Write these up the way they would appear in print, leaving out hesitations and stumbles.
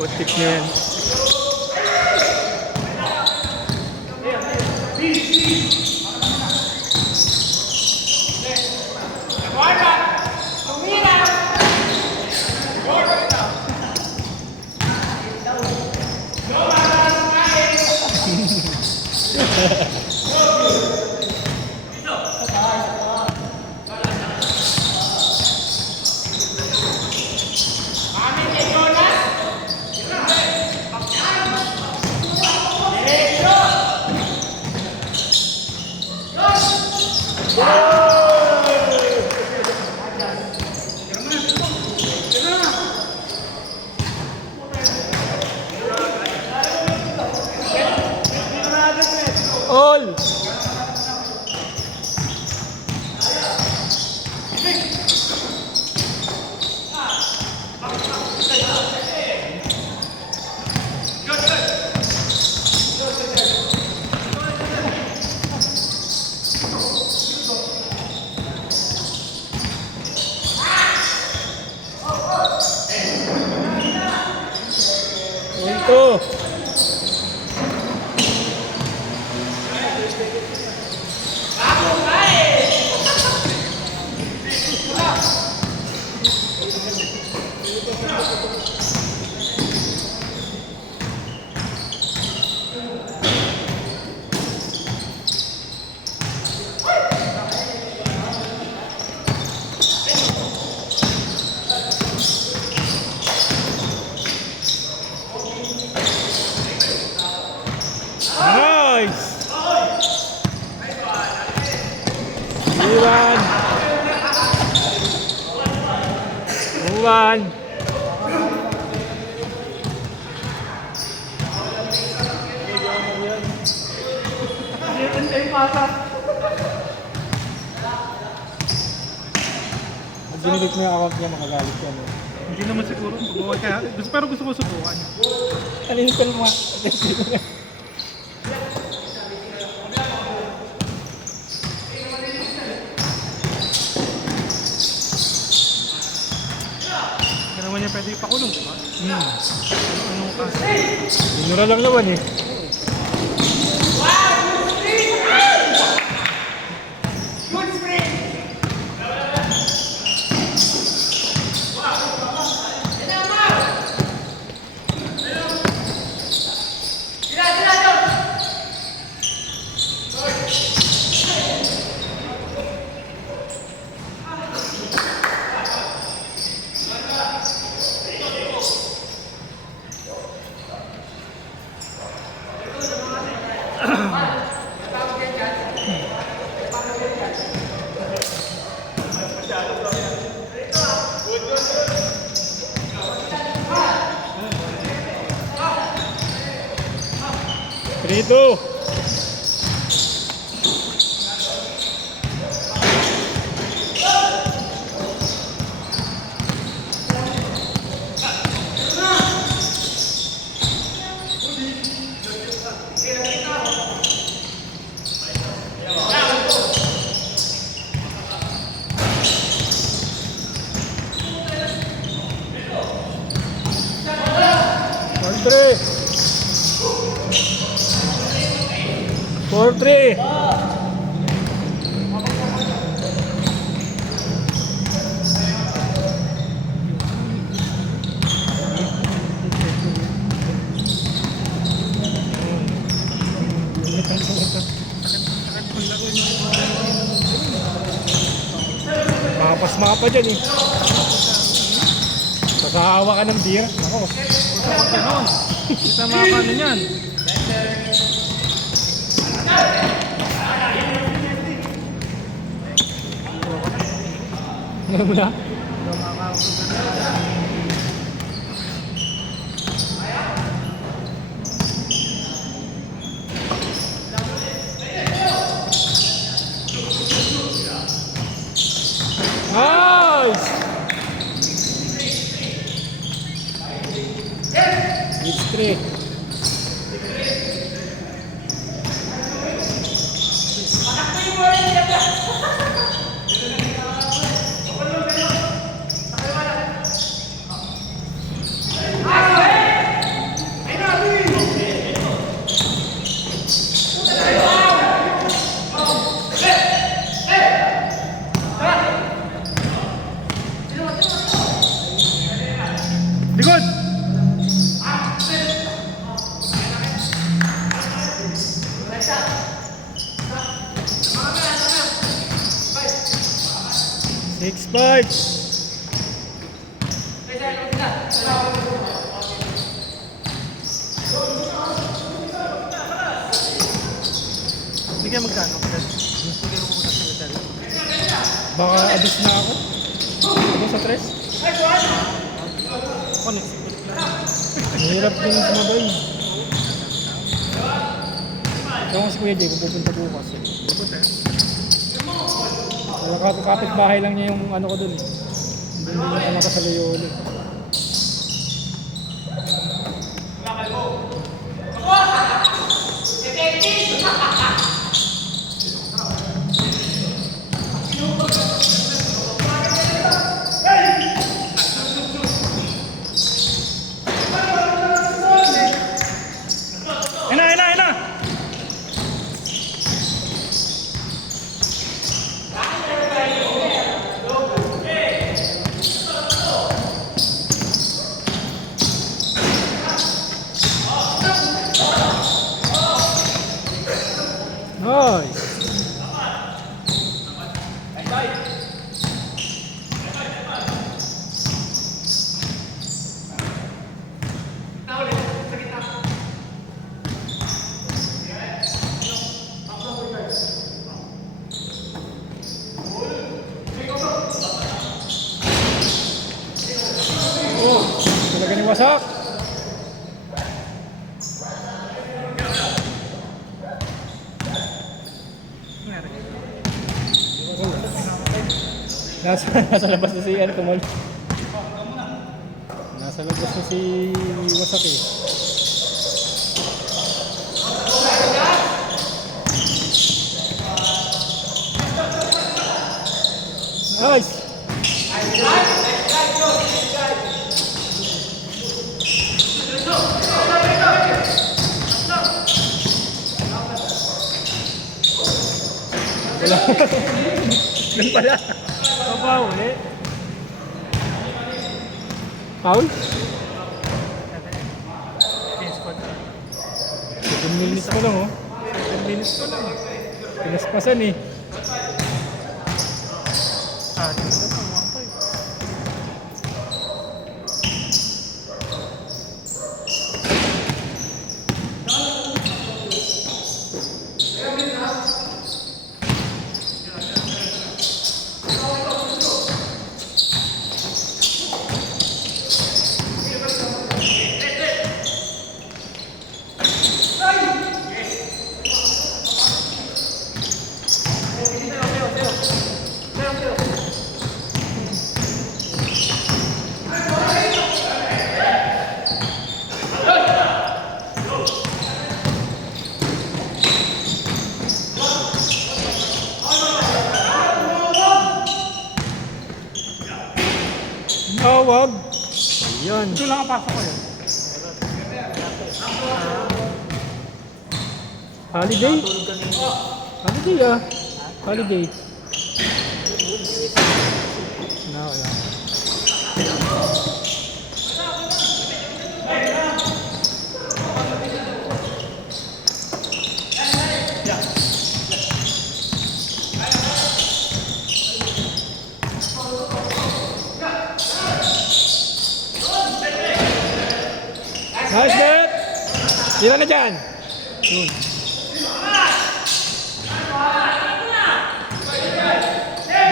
Putik na yan. All! Ito! Nice! Iwan! Iwan! Binilig mo yung account niya, makagalit ka mo. Hindi naman siguro. Pero gusto ko subukan. Alin ko naman. Hindi naman niya pwede ipakulong, diba? Ano kasi? Mura lang naman eh. Prito! Andre! 4-3. Makapas pa dyan eh. Pagkahawa ka ng beer. Ako. Kita mga ano yan. Ngayon mo na? Nice! It's 3. Spike! Hindi kaya magkano. Hindi kaya pupunta sa hotel. Baka abis na ako. Ano sa tres? Connect. Mahirap din sumabay. Ito si Kuya Jay, kung pupunta bukas. Pupunta. Wala kapit bahay lang niya yung ano ko dun eh. Hindi niya nakasalayo ulit. Ina! Nice! Oh, talaga ni wasak! Nasa labas na si ano, Kumol. Nasa labas na si Wasak eh. Nice! Wala. Doon pala. Baba uli. Paul? Pinspot. 7 minutes pa lang oh. 10 minutes ko lang. Pinaspasan eh. Dito pa, 1.5. Oh, wag. Ayun. Ito lang ang pasok ko yun. Holiday? Holiday ah. Holiday. No, wala. Nice net! Tira na dyan! Yun.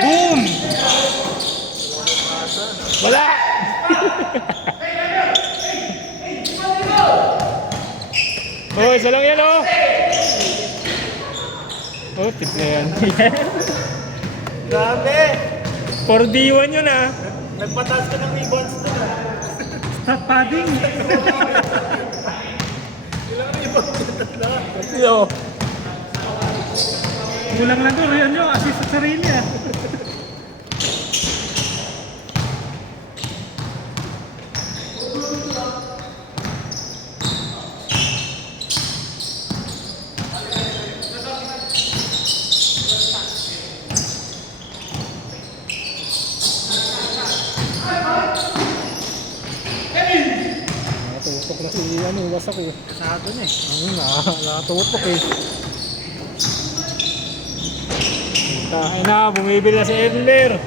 Boom! Wala! Oh, isa lang yan oh! Oh, tip na yan. Grabe! 4D1 yun ah! Nagpataas ka ng rebounds to na. Stop padding! Yo! Kulang na doon. Yan yung assist sa sarili ah. Nakatutok na si ano, Wasak eh. Sa doon eh. Ano na, nakatutok eh. Tayo na, bumibili na si Edler.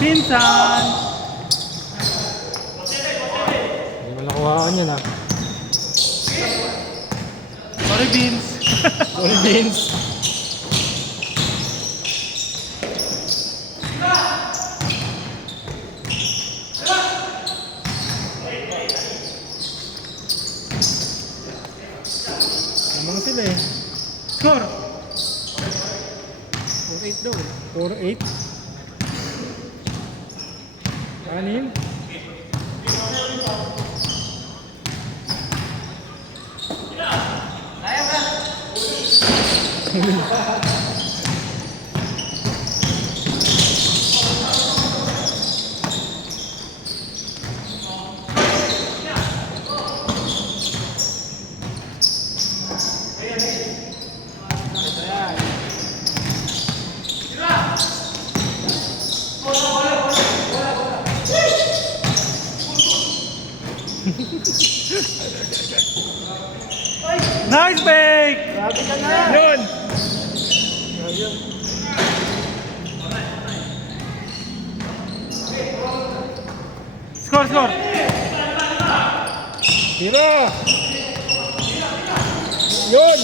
Pinsan! Hindi mo nakuhaan yan ah. Sorry, Beans. Sorry, Vince. Naman sila eh. Score! 4-8 daw eh. 4-8. Anim. Nice fake! Grabe ka na! Yun! Score, score! Tira! Yun!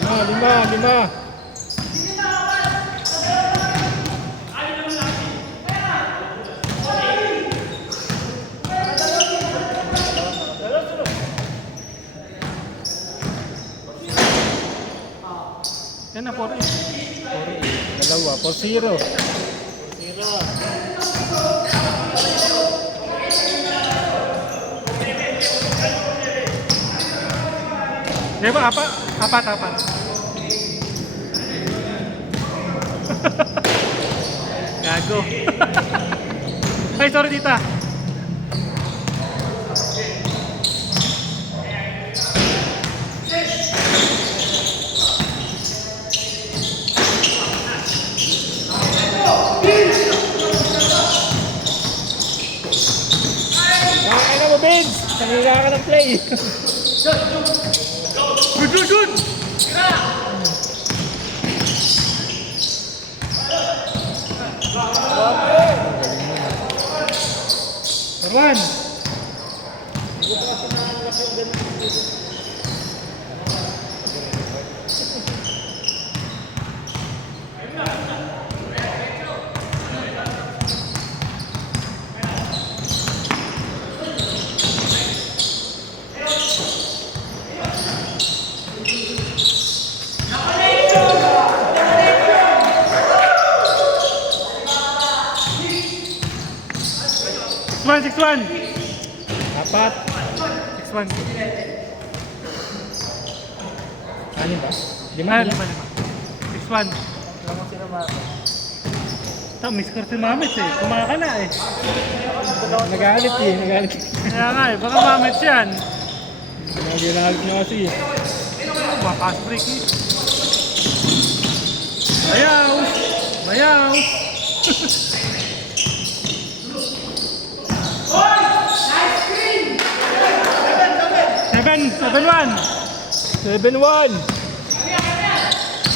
Ang ganda! Lima. Yan na, 4-8. Dalawa, 4-0. Di ba, apat. Gago. Ay, sorry, tita. Kaya mo, Vince! Kanila ka ng play. Good! Arwan! Six one. Apat. 6-1. Anim ba? Lima. 6-1. May score si Mamets eh. Kumaka na eh. Nagalit eh. Kaya nga eh. Baka Mamets yan. Nagalit nyo kasi eh. Pass break eh. Bayaw. 7-1. 7-1.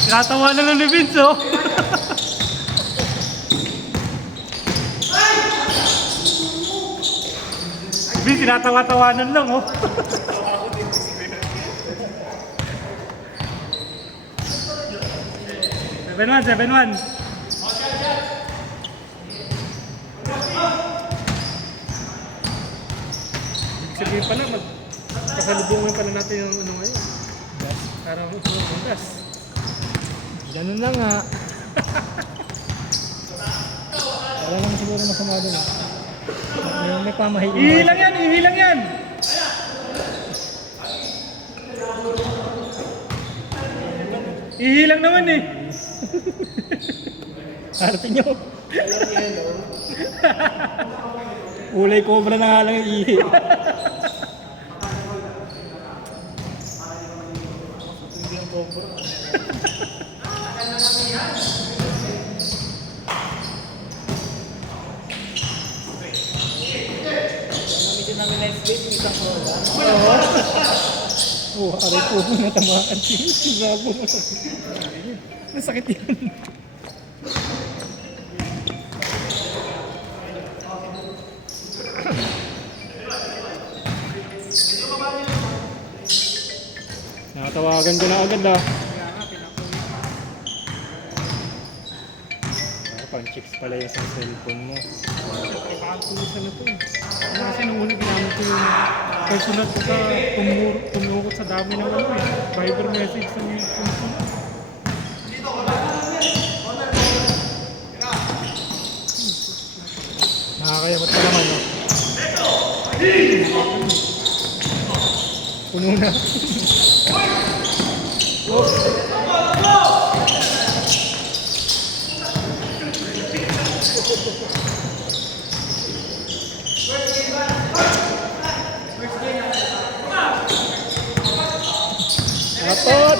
Tinatawa na lang ni Vince oh. Vince, tinatawa-tawanan lang oh. 7-1. Sabihin pala, kasalubungan pala natin yung ano ngayon. Parang gas. Ganun lang nga. Wala naman siguro masama doon. May pamahiling. Ihilang yan, ihilang yan! Ihilang naman eh. Arte nyo. Ulay cobra na nga lang yung ihi. Oh, aray po mo natamaan. Sabo mo. Masakit yan. Nakatawagan ko na agad ah. Pang chicks pala yung sa cellphone mo. Nakakatulisan na to eh. Kasi nung una ginamit ko yung personal ko sa tumukot sa dami ng ano eh. Viber message sa mga personal. Nakakayamot pa naman no? Puno na. Atot!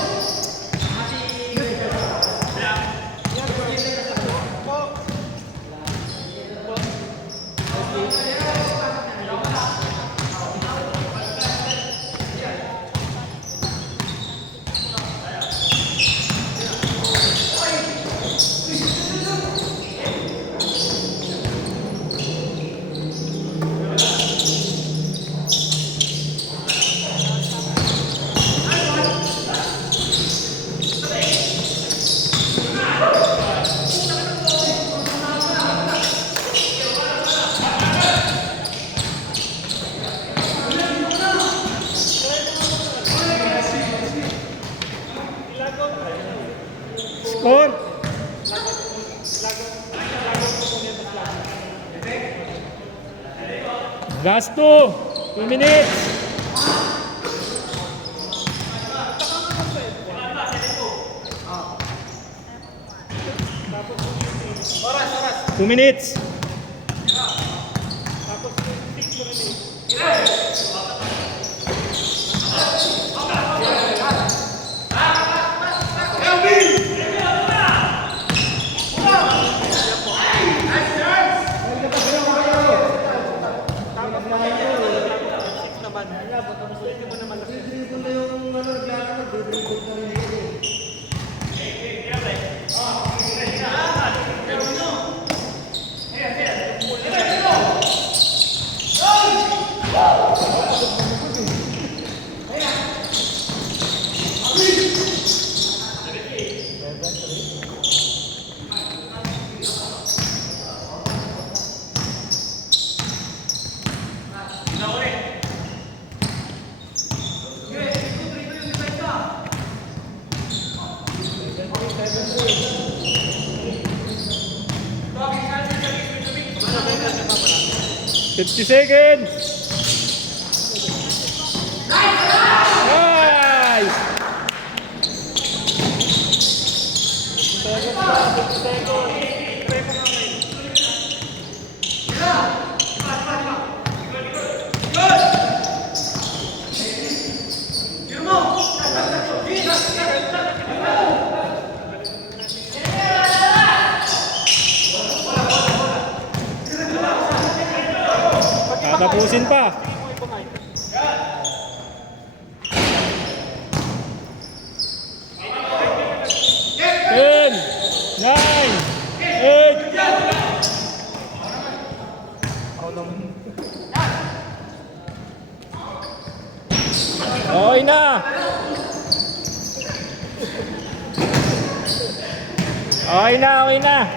Score! Last 2 minutes! Two minutes! $50 seconds! Nice! Tatapusin pa. 10, 9, 8. Okay na. Okay na, okay na.